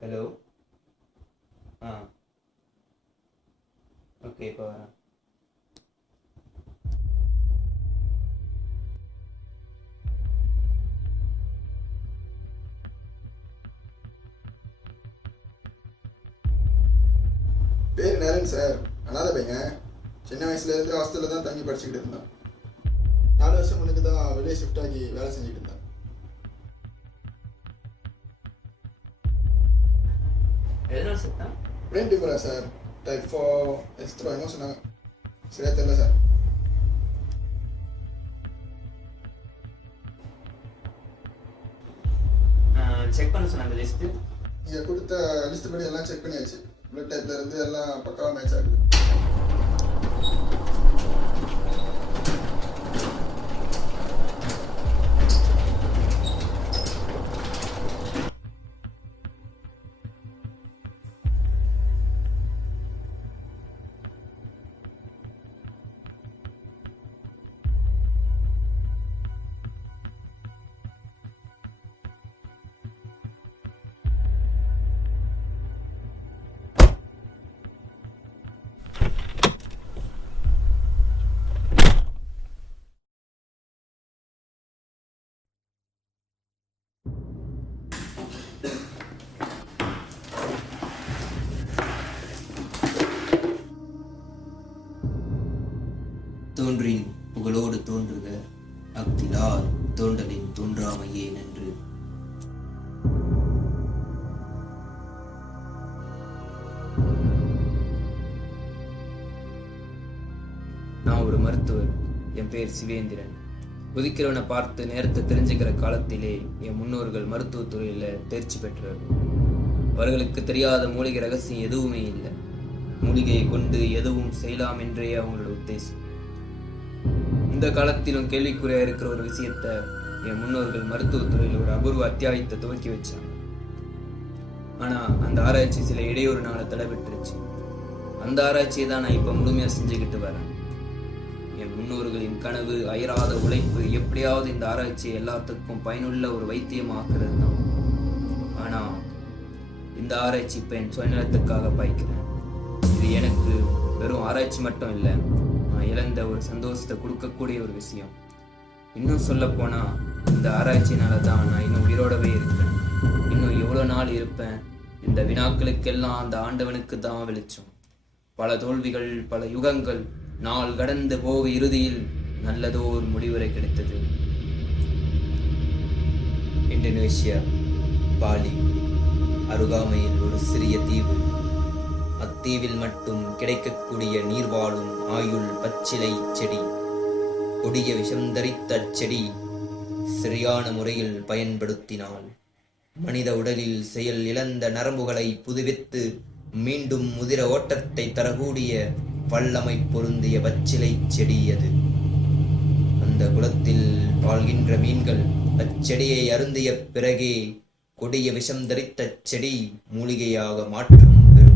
Hello. ஆ, okay, இப்போ வரேன். பேர் நரன் சார். அனாதை பையன். சின்ன வயசுலேருந்து ஹாஸ்டலில் தான் தங்கி படிச்சுக்கிட்டு இருந்தேன். 4 வருஷம் முன்னுக்கு தான் வெளியே ஷிஃப்ட் ஆகி வேலை செஞ்சுட்டு இருந்தேன். எதனால் செத்தான்? பிரெயின் டியூமரா சார்? டைப் 4 எஸ்ட்ரோ என்ன சொன்னாங்க, சரியா தெரியல சார். செக் பண்ண சொன்னாங்க லிஸ்ட்டு. நீங்கள் கொடுத்த லிஸ்ட் படி எல்லாம் செக் பண்ணியாச்சு. பிளட் டைப்ல இருந்து எல்லாம் பக்காவாக மேட்ச் ஆகுது. தோன்றின் புகழோடு தோன்றுக, அஃதிலார் தோன்றலின் தோன்றாமையே நன்று. நான் ஒரு மருத்துவர். என் பேர் சிவேந்திரன். குதிக்கிறவனை பார்த்து நேரத்தை தெரிஞ்சுக்கிற காலத்திலே என் முன்னோர்கள் மருத்துவத்துறையில் தேர்ச்சி பெற்றவர். அவர்களுக்கு தெரியாத மூலிகை ரகசியம் எதுவுமே இல்லை. மூலிகையை கொண்டு எதுவும் செய்யலாம் என்றே அவங்களோட உத்தேசம். இந்த காலத்திலும் கேள்விக்குறையா இருக்கிற ஒரு விஷயத்த என் முன்னோர்கள் மருத்துவத்துறையில் ஒரு அபூர்வ அத்தியாயத்தை துவக்கி வச்சாங்க. ஆனா அந்த ஆராய்ச்சி சில இடையூறுனால தடைபெற்றுச்சு. அந்த ஆராய்ச்சியை தான் நான் இப்ப முழுமையா செஞ்சுக்கிட்டு வரேன். என் முன்னோர்களின் கனவு, அயராத உழைப்பு, எப்படியாவது இந்த ஆராய்ச்சியை எல்லாத்துக்கும் பயனுள்ள ஒரு வைத்தியமாக்குறது தான். ஆனா இந்த ஆராய்ச்சி இப்ப என் சுயநலத்துக்காக பாய்க்கிறேன். இது எனக்கு வெறும் ஆராய்ச்சி மட்டும் இல்லை, நான் இழந்த ஒரு சந்தோஷத்தை கொடுக்கக்கூடிய ஒரு விஷயம். இன்னும் சொல்ல போனா இந்த ஆராய்ச்சினால தான் நான் இன்னும் உயிரோடவே இருக்கேன். இன்னும் எவ்வளோ நாள் இருப்பேன்? இந்த வினாக்களுக்கெல்லாம் அந்த ஆண்டவனுக்கு தான் வெளிச்சம். பல தோல்விகள், பல யுகங்கள், நாள் கடந்து போக இறுதியில் நல்லதோர் முடிவுரை கிடைத்தது. இந்தோனேஷியா, பாலி அருகாமையில் ஒரு சிறிய தீவு. அத்தீவில் மட்டும் கிடைக்கக்கூடிய நீர்வாழும் ஆயுள் பச்சிலை செடி. கொடிய விஷம் தரித்த அச்செடி சரியான முறையில் பயன்படுத்தினால் மனித உடலில் செயல் இழந்த நரம்புகளை புதுவித்து மீண்டும் முதிர ஓட்டத்தை தரக்கூடிய வல்லமை பொருந்திய பச்சிலை செடி அது. அந்த குளத்தில் வாழ்கின்ற மீன்கள் அச்செடியை அருந்திய பிறகே கொடிய விஷம் தரித்த செடி மூலிகையாக மாற்றும் பெறும்.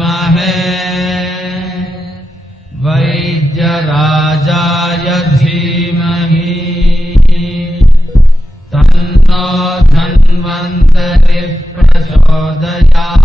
विद्महे वैद्यराजाय धीमहि तन्नो धन्वन्तरिः प्रचोदयात्।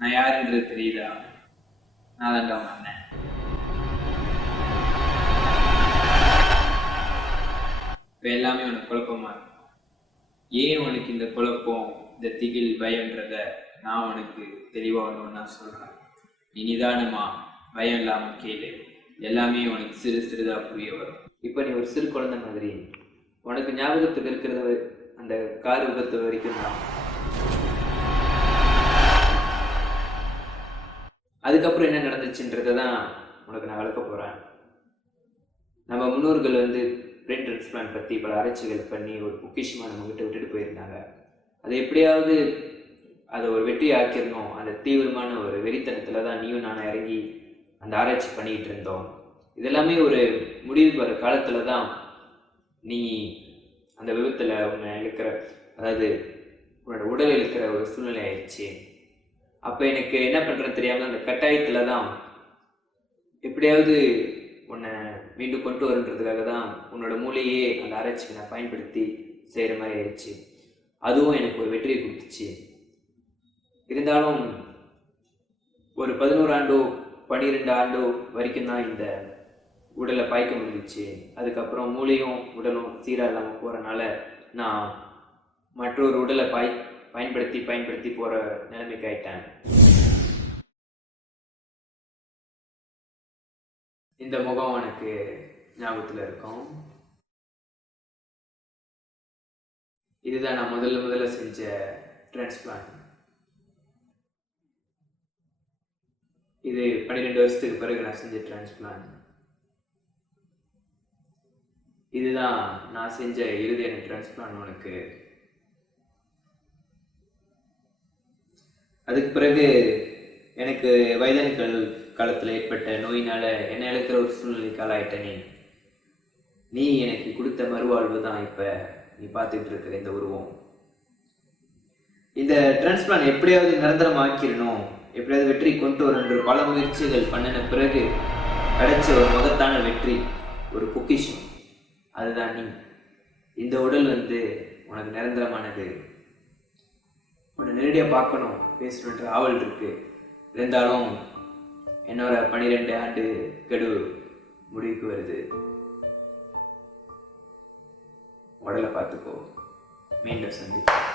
நான் யாருன்றது தெரியுதா? நான் தான்டா உன் அண்ணன். இப்போ எல்லாமே உனக்கு குழப்பமா இருக்கும். ஏன் உனக்கு இந்த குழப்பம், இந்த திகில், பயம்ன்றத நான் உனக்கு தெளிவாக ஒன்று நான் சொல்கிறேன். நீ நிதானமா பயம் இல்லாமல் கேளு. எல்லாமே உனக்கு சிறு சிறிதாக புரிய வரும். இப்போ நீ ஒரு சிறு குழந்தை மாதிரி, உனக்கு ஞாபகத்துக்கு இருக்கிறது அந்த கார் விபத்து வரைக்கும் தான். அதுக்கப்புறம் என்ன நடந்துச்சுன்றதை தான் உனக்கு நான் விளக்க போகிறேன். நம்ம முன்னோர்கள் பிரெயின் டிரான்ஸ்பிளான்ட் பற்றி பல ஆராய்ச்சிகள் பண்ணி ஒரு பொக்கிஷமாக நம்மகிட்ட விட்டுட்டு போயிருந்தாங்க. அதை எப்படியாவது அதை ஒரு வெற்றி ஆக்கிடணும், அந்த தீவிரமான ஒரு வெறித்தனத்தில் தான் நீயும் நானும் இறங்கி அந்த ஆராய்ச்சி பண்ணிக்கிட்டு இருந்தோம். இதெல்லாமே ஒரு முடிவுக்கு வர காலத்தில் தான் நீ அந்த விபத்தில் உன்னை இழுக்கிற, அதாவது உன்னோட உடல் இழுக்கிற ஒரு சூழ்நிலை ஆயிடுச்சு. அப்போ எனக்கு என்ன பண்ணுறேன்னு தெரியாமல் அந்த கட்டாயத்தில் தான் எப்படியாவது உன்னை மீண்டும் கொண்டு வருன்றதுக்காக தான் உன்னோட மூளையே அந்த ஆராய்ச்சிக்கு நான் பயன்படுத்தி செய்கிற மாதிரி ஆயிடுச்சு. அதுவும் எனக்கு ஒரு வெற்றியை கொடுத்துச்சு. இருந்தாலும் ஒரு 11 ஆண்டோ 12 ஆண்டோ வரைக்கும் தான் இந்த உடலை பாய்க்க முடிஞ்சிச்சு. அதுக்கப்புறம் மூளையும் உடலும் சீராக இல்லாமல் போகிறனால நான் மற்றொரு உடலை பயன்படுத்தி போகிற நிலைமைக்கு ஆயிட்டேன். இந்த முகம் எனக்கு ஞாபகத்தில் இருக்கும். இதுதான் நான் முதல்ல செஞ்ச டிரான்ஸ்பிளான்ட். இது 12 வருஷத்துக்கு பிறகு நான் செஞ்ச டிரான்ஸ்பிளான்ட். இதுதான் நான் செஞ்ச இறுதியான டிரான்ஸ்பிளான்ட் உனக்கு. அதுக்கு பிறகு எனக்கு வயதான காலத்தில் ஏற்பட்ட நோயினால் என்னை இழக்கிற ஒரு சூழ்நிலைக்கு ஆளாயிட்டனே. நீ எனக்கு கொடுத்த மறுவாழ்வு தான் இப்போ நீ பார்த்துட்டு இருக்கிற இந்த உருவம். இந்த டிரான்ஸ்பிளான்ட் எப்படியாவது நிரந்தரமாக்கிடணும், எப்படியாவது வெற்றி கொண்டு வரணும் பல முயற்சிகள் பண்ணின பிறகு கிடைச்ச ஒரு மகத்தான வெற்றி, ஒரு பொக்கிஷம், அதுதான் நீ. இந்த உடல் உனக்கு நிரந்தரமானது. உன்னை நேரடியாக பார்க்கணும், பேசணுன்ற ஆவல் இருக்கு. இருந்தாலும் என்னோட 12 ஆண்டு கெடு முடிவுக்கு வருது. உடலை பார்த்துக்கோ. மீண்டும் சந்திப்போம்.